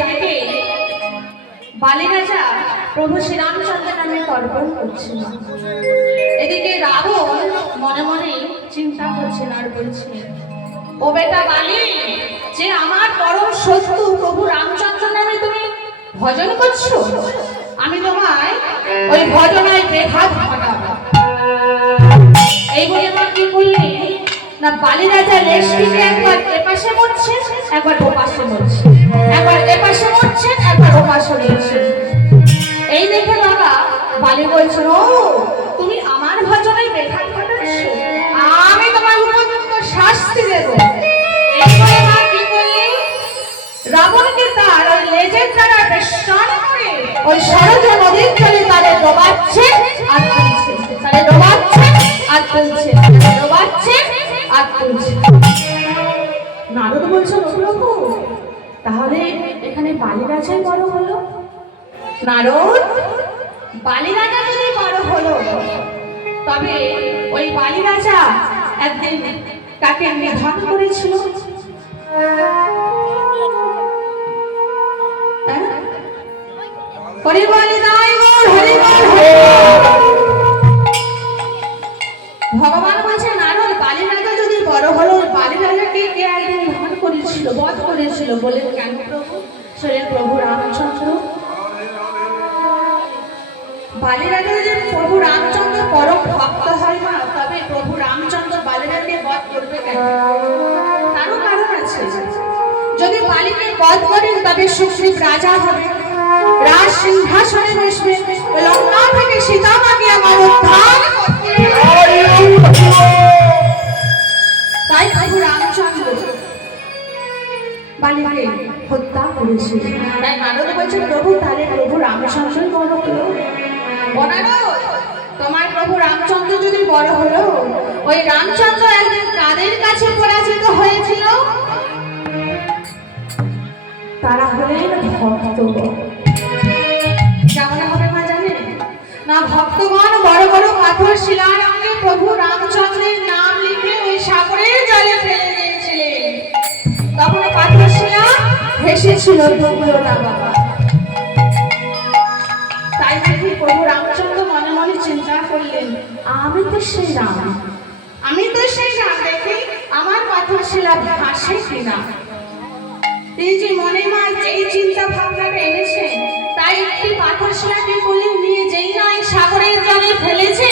এদিকে বালি রাজা প্রভু শ্রীরামচন্দ্রের নামে তর্পণ করছিল। এদিকে রাবণ মনে মনে চিন্তা করছেন আর বলছে, ও বেটা বালি, যে আমার পরম শত্রু প্রভু রামচন্দ্র নামে তুমি ভজন করছো, আমি তোমায় ওই ভজনায় বেঘাত ঘটাবো। এই বলে মা কি করলে না, বালি রাজা লেশটিকে একবার এপাশে মরছে, একবার ওপাশে মরছে, একবার এপাশে মরছে, একবার ওপাশে মরছে। এই দেখে বাবা বালি বলছেন, ও তুমি আমার ভজনায় বেঘাত ঘটাচ্ছ, আমি তোমার উপযুক্ত শাস্তি দেব। এই বলে মা কি করলে রাবণকে তার ওই লেজের দ্বারা বেষ্টন করে ওই সরজ নদীর জলে তারে ডোবাচ্ছে আর তুলছে, তারে ডোবাচ্ছে আর তুলছে, ডোবাচ্ছে আর তুলছে। নারদ বলছেন, ও প্রভু, তাহলে এখানে বালি রাজাই বড় হলো? নারদ, বালি রাজা যদি বড় হলো, তবে ওই বালি রাজা একদিন তাকে নিধন করেছিল। হরি বল দাই বল, হরি বল, ভগবান বলছে, নারদ, বালি রাজা যদি বড় হলো, বালি রাজাকে কে একদিন নিধন করেছিল, বধ করেছিল? বলে কেন প্রভু? শরীর প্রভু রামচন্দ্র। বালি রাজা যদি প্রভু রামচন্দ্র পরম ভক্ত হয় না, তবে প্রভু রামচন্দ্র বালি রাজাকে বধ করবে কেন? তারও কারণ আছে। যদি বালিকে বধ করেন তবে সুগ্রীব রাজা হবে, রাজ সিংহাসনে বসবে, লঙ্কা থেকে সীতামাকে আমার উদ্ধার করতে। তাই প্রভু রামচন্দ্র বালিকে হত্যা করেছিল। তাই নারদ বলছে, প্রভু, তাহলে প্রভু রামচন্দ্রই বড় হলো। তোমার প্রভু রামচন্দ্র যদি বড় হলো, ওই রামচন্দ্র একদিন কাদের কাছে পরাজিত হয়েছিল? তারা হলেন ভক্তগণ। কেমন হবে মা জানে না? ভক্তগণ বড় বড় পাথর শিলার সঙ্গে প্রভু রামচন্দ্রের নাম লিখে ওই সাগরের জলে ফেলে দিয়েছিলেন। তখন পাথর শিলা ভেসেছিল ডুবলোটা বাবা। তাই দেখি প্রভু রামচন্দ্র মনে মনে চিন্তা করলেন, আমি তো সেই রাম, আমি তো সেই রাম, দেখি আমার পাথর শিলা ভাসে কিনা। তিনি যে মনে মা যেই চিন্তা ভাবনাটা এনেছেন, তাই একটি পাথর শিলাকে কোলে নিয়ে যেই নয় সাগরের জলে ফেলেছে,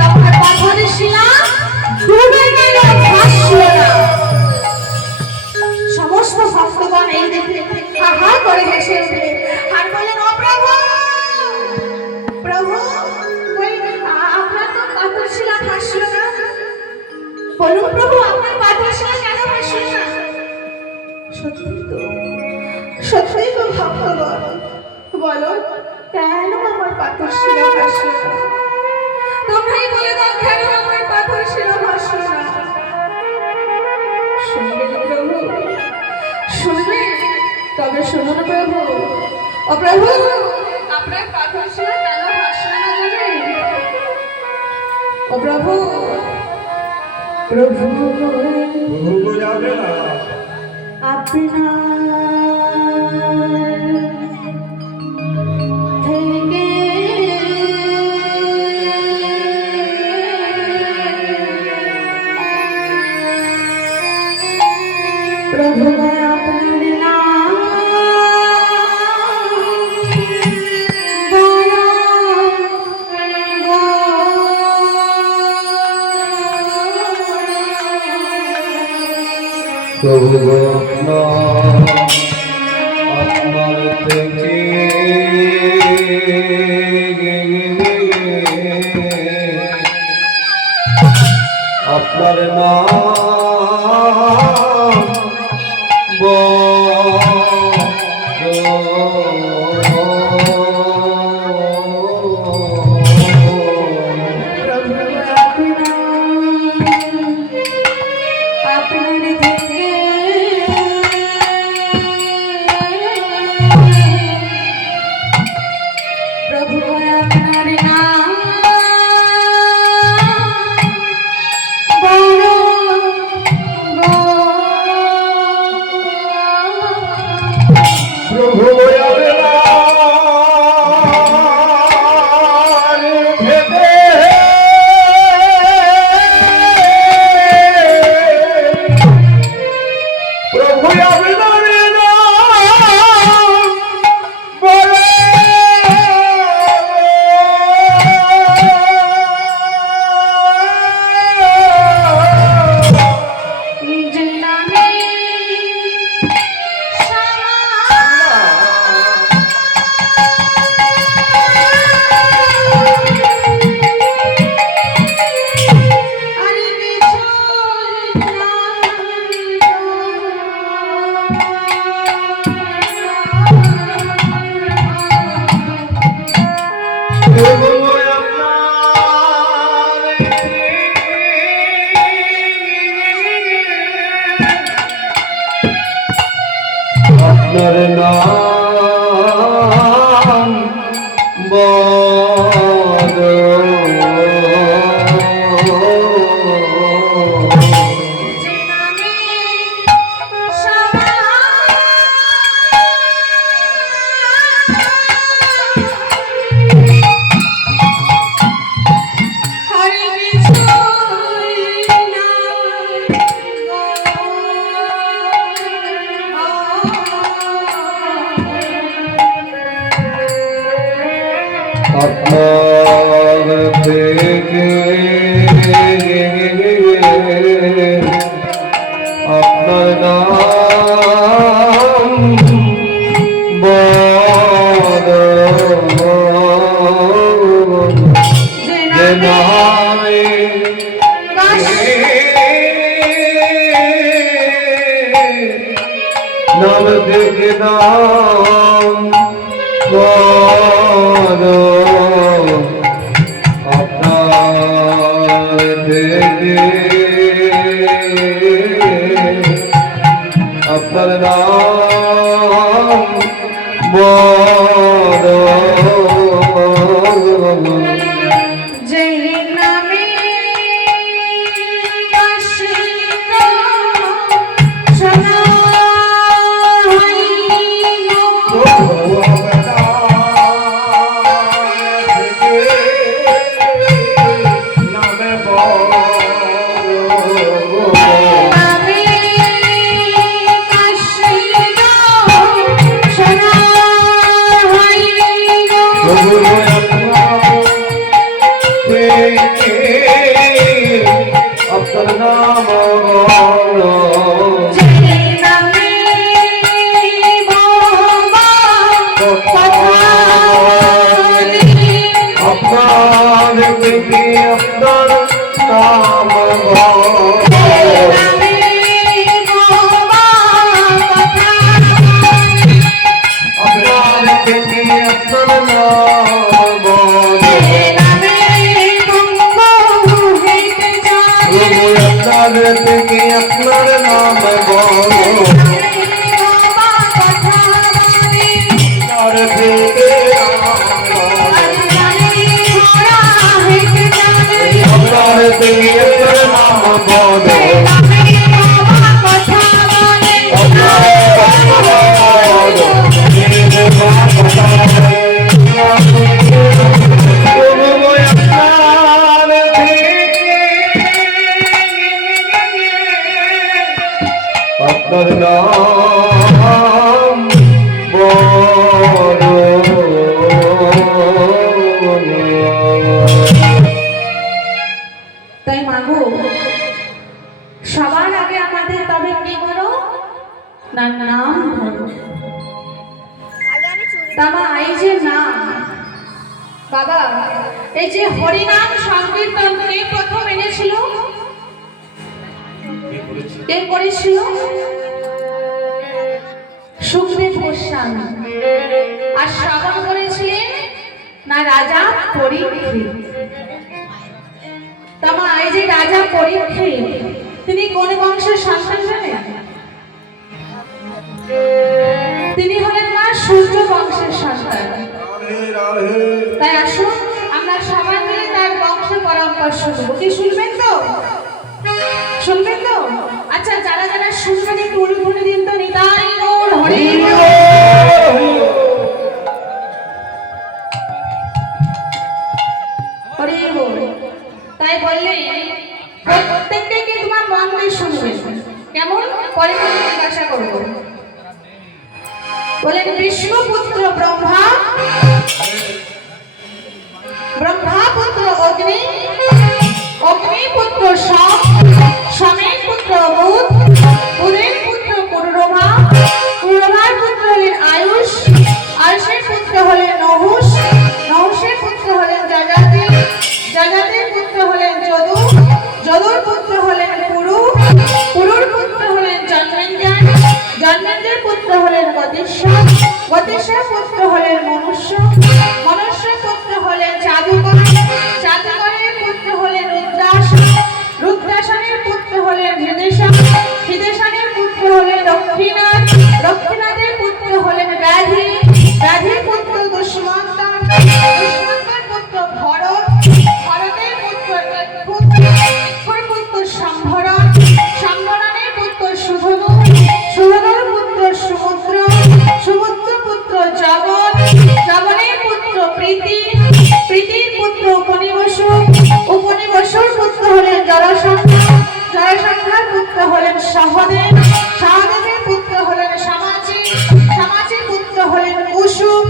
তখন পাথরের শিলা ডুবে গেল, ভাসল না। সমস্ত ভক্তগণ এই দেখে হা হা করে হেসে উঠে আর বললেন, ও প্রভু, প্রভু, আপনার তো পাথর শিলা ভাসল না। বলুন প্রভু, আপনার পাথর শিলা কেন ভাসল না? সত্যি তো, সত্যি তো ভক্তগণ, বলো কেন আমার পাথর শিলা ভাসল না? তোমরাই বলে দাও, কেন আমার পাথর শিলা ভাসল না? শুনবেন প্রভু, শুনবেন? তবে শুনুন প্রভু। ও প্রভু, আপনার পাথর শিলা কেন ভাসল না জানেন? ও প্রভু, প্রভু যাবে না, আপনার থেকে প্রভু আপনার নাম প্রভু আপনার থেকে আপনার নাম প্রভু আপনার নাম বড় আপনার থেকে আপনার নাম বড় যে নামে নাম থেকে নাম বড় আপনার থেকে আপনার নাম বড় যে নামে শোনা আপনার নাম আপনার দেখি আপনার নাম আপনার দেখি আপনার নাম আপনার থেকে আপনার নাম আপনার থেকে আপনার থেকে আপনার নাম আপনার নাম বড় তাই মাগো সবার আগে আমাদের তবে কি করো না নাম ধরো। তামা এই যে নাম বাবা এই যে হরিনাম সংকীর্তন কে প্রথম এনেছিল কে করেছিল সুখদেব গোস্বামী আর শ্রবণ করেছিলেন না রাজা পরীক্ষিত। তামা এই যে রাজা পরীক্ষিত তিনি কোন বংশের সন্তান জানেন? তিনি হলেন মা সূর্য বংশের সন্তান। তাই আসুন আমরা সবাই মিলে তার বংশ পরম্পরা শুনবো। কি শুনবেন তো? শুনবেন তো? আচ্ছা যারা যারা শুনবেন একটু উলুধ্বনি দিন তো। নিতাই গৌর হরি হরি বল। তাই বললে প্রত্যেককে তোমার মন দিয়ে শুনবে। কেমন? পরে জিজ্ঞাসা করবো। বলেন বিষ্ণুপুত্র ব্রহ্মা, ব্রহ্মাপুত্র অগ্নি, অগ্নিপুত্র সম, সমের পুত্র বুধ, বুধের পুত্র পুরুরভা, পুরুরভার পুত্র হলেন আয়ুষ, আয়ুষের পুত্র হলেন নহুষ, নহুষের পুত্র হলেন যজাতি, যজাতির পুত্র হলেন যদু, যদুর পুত্র হলেন পুরু, পুরুর পুত্র হলেন জন্মেঞ্জন, জন্মেঞ্জের পুত্র হলেন গতিশ্বর, গতিশ্বর পুত্র হলেন মনুষ্য, মনুষ্যের পুত্র হলেন জাদুকর, জাদুকরের পুত্র হলেন রুদ্রাসন, রুদ্রাসনের পুত্র হলেন হৃদেশন, হৃদেশনের পুত্র হলেন দক্ষিণাথ, দক্ষিণাথের পুত্র হলেন ব্যাধি, ব্যাধির পুত্র দুষ্মন্ত, দুষ্মন্তের পুত্র ভরত, ভরতের পুত্র ইক্ষুর, ইক্ষুর পুত্র সম্ভরণ, সম্ভরণের পুত্র শুভনু, শুভনুর পুত্র সমুদ্র, সমুদ্র পুত্র জগৎ, জগনের পুত্র প্রীতি, প্রীতির পুত্র উপনিবসু, উপনিবসুর পুত্র হলেন জরাসন্ধ, জরাসন্ধার পুত্র হলেন সহদেব, সহদেবের পুত্র হলেন সমাচি, সমাচির পুত্র হলেন কুসুম,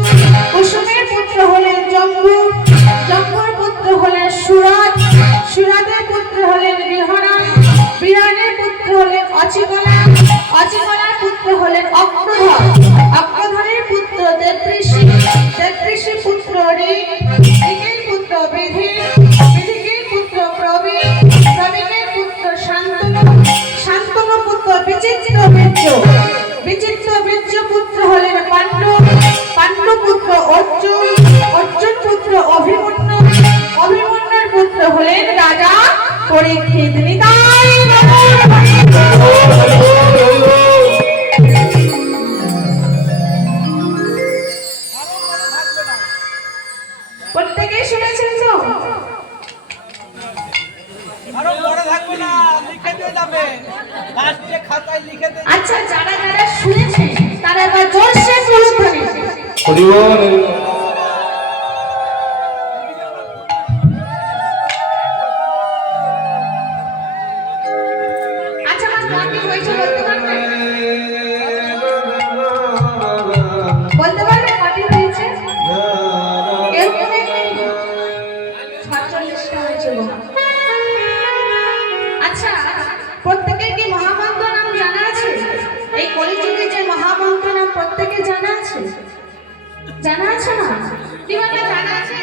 কুসুমের পুত্র হলেন জম্বু, জম্বুর পুত্র হলেন সুরত, সুরতের পুত্র হলেন বিহরণ, বিহরণের পুত্র হলেন অচিকলা, অচিকলার পুত্র হলেন অক্রধর, অক্রধরের পুত্র দেবঋষি, দেবঋষি পুত্র ঋক, ঋকের পুত্র বিধি, বিধিকের পুত্র প্রবীণ, প্রবীণের পুত্র শান্তনু, শান্তনু পুত্র বিচিত্র বীর্য, বিচিত্র বীর্য পুত্র হলেন পাণ্ডু, পাণ্ডু পুত্র অর্জুন, অর্জুন পুত্র অভিমন্যু, অভিমন্যুর পুত্র হলেন রাজা পরীক্ষিত। নিতাই প্রত্যেকেই শুনেছেন তো? আচ্ছা, যারা যারা শুনেছে তারা এবার জোরসে প্রলুধ্বনি। হরি বল। আচ্ছা, আমার গান কি হয়েছে বলতে পারবে? বলতে পারবে কটি হয়েছে? এরকম 46টা হয়েছে গো। আচ্ছা, প্রত্যেকে কি মহামন্ত্র নাম জানা আছে? এই কলিযুগে যে মহামন্ত্র নাম প্রত্যেকে জানা আছে? জানা আছে না? কিভাবে জানা আছে?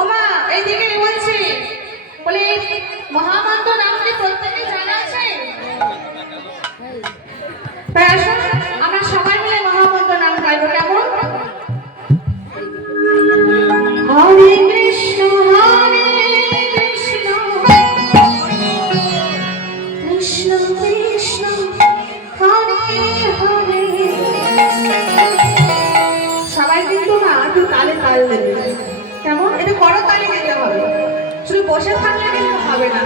ওমা, এইদিকে বলছি, বলে মহামন্ত্র নামটি প্রত্যেকে জানা আছে? তাই আসুন আমরা সবাই মিলে মহামন্ত্র নাম গাইব। কেমন? হরে কৃষ্ণ হরে কৃষ্ণ, কৃষ্ণ কৃষ্ণ হরে হরে। সবাই কিন্তু না একটু তালে তাল দেবে। কেমন? এটা করতালি দিতে হবে, শুধু বসে থাকলে কিন্তু হবে না।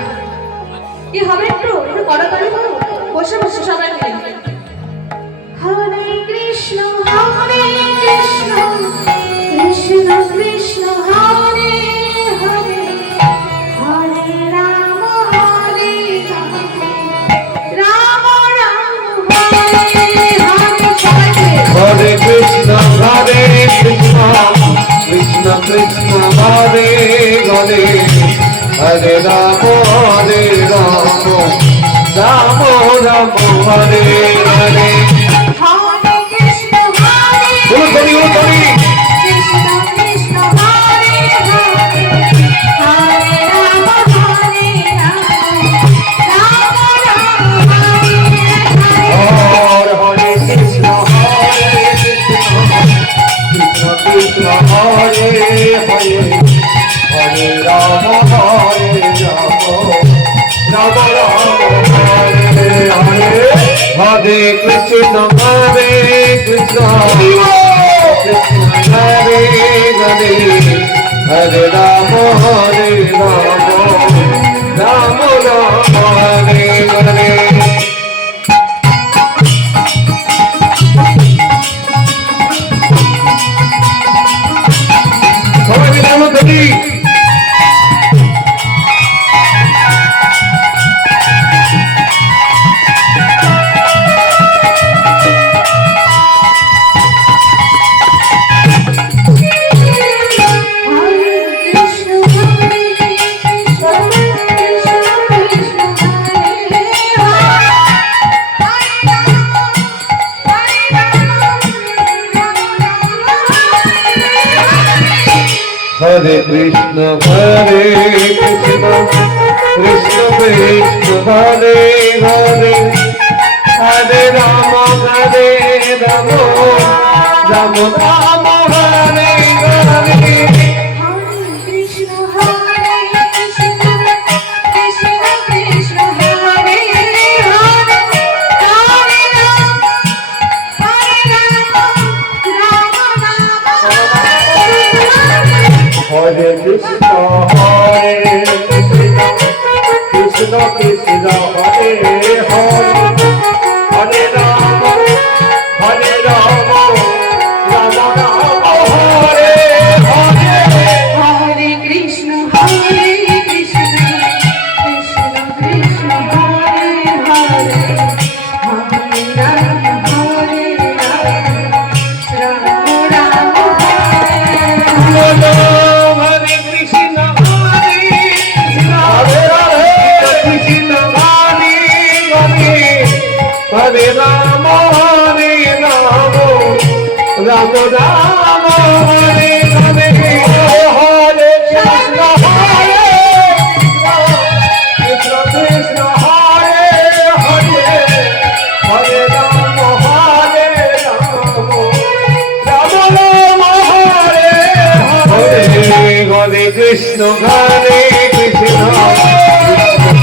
কি হবে? একটু একটু করতালি করো, বসে বসে সবাই মিলে। হরে কৃষ্ণ হরে কৃষ্ণ, কৃষ্ণ কৃষ্ণ হরে হরে, হরে রাম হরে রাম, রাম রাম হরে হরে। সবাই মিলে হরে কৃষ্ণ হরে কৃষ্ণ, কৃষ্ণ কৃষ্ণ হরে হরে, হরে রাম রাম, রাম রাম হরে হরে। হরে কৃষ্ণ হরে উলুধ্বনি উলুধ্বনি। কৃষ্ণ কৃষ্ণ হরে হরে, হরে রাম হরে রাম, রাম রাম হরে হরে। হরে কৃষ্ণ হরে কৃষ্ণ, কৃষ্ণ কৃষ্ণ হরে হরে, হরে রাম রাম, রাম রাম হরে হরে। হরে কৃষ্ণ হরে কৃষ্ণ, কৃষ্ণ হরে হরে, হরে রাম রাম, রাম রাম হরে হরে। সবাই মিলে আমরা দেখি। হরে কৃষ্ণ কৃষ্ণ কৃষ্ণ হরে হরে হরে রাম রাম রাম রাম হরে হরে কৃষ্ণ হরে কৃষ্ণ কৃষ্ণ কৃষ্ণ হরে হরে হরে রাম রাম হরে কৃষ্ণ কৃষ্ণ কৃষ্ণ হরে হরে হরে রাম রাম রাম হরে হরে হরে কৃষ্ণ কৃষ্ণ কৃষ্ণ হরে হরে হরে রাম রাম রাম হরে হরে কৃষ্ণ হরে কৃষ্ণ হরে হরে হরে রাম রাম রাম হরে হরে হরে কৃষ্ণ কৃষ্ণ কৃষ্ণ হরে হরে হরে রাম রাম রাম হরে হরে হরে কৃষ্ণ হরে কৃষ্ণ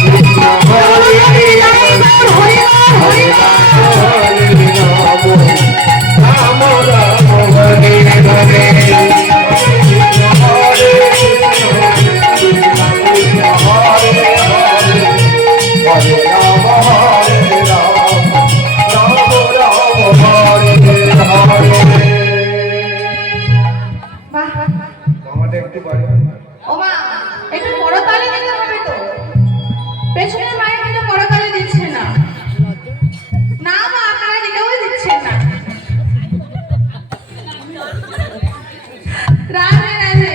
কৃষ্ণ হরে হরে হরে রাম রাম হরে হরে হরে রাম বাহ আমাদের একটু বাড়ি ওমা একটু করতালি দিতে হবে তো পেছনে মায়ের কিন্তু করতালি দিচ্ছে না না মা আপনারা দিতেও দিচ্ছেন না রাধে রাধে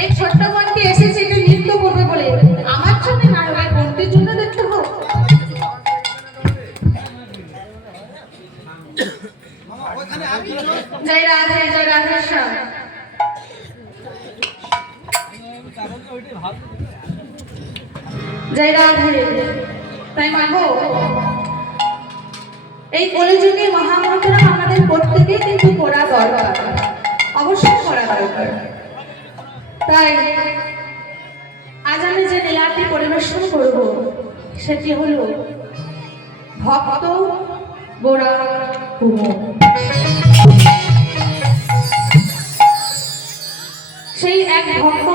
এই ছোট্ট বোনটি এসেছে একটু নৃত্য করবে বলে আমার জন্য না হবে বোনটির জন্য দেখতে হোক জয় রাধে শ্যাম জয় রাধে তাই মাগো এই কলিযুগে মহামন্ত্র আমাদের প্রত্যেকেই কিন্তু পড়া দরকার অবশ্যই পড়া দরকার তাই আজ আমি যে লীলাটি পরিবেশন করব সেটি হলো ভক্ত গোড়া সেই এক ভক্ত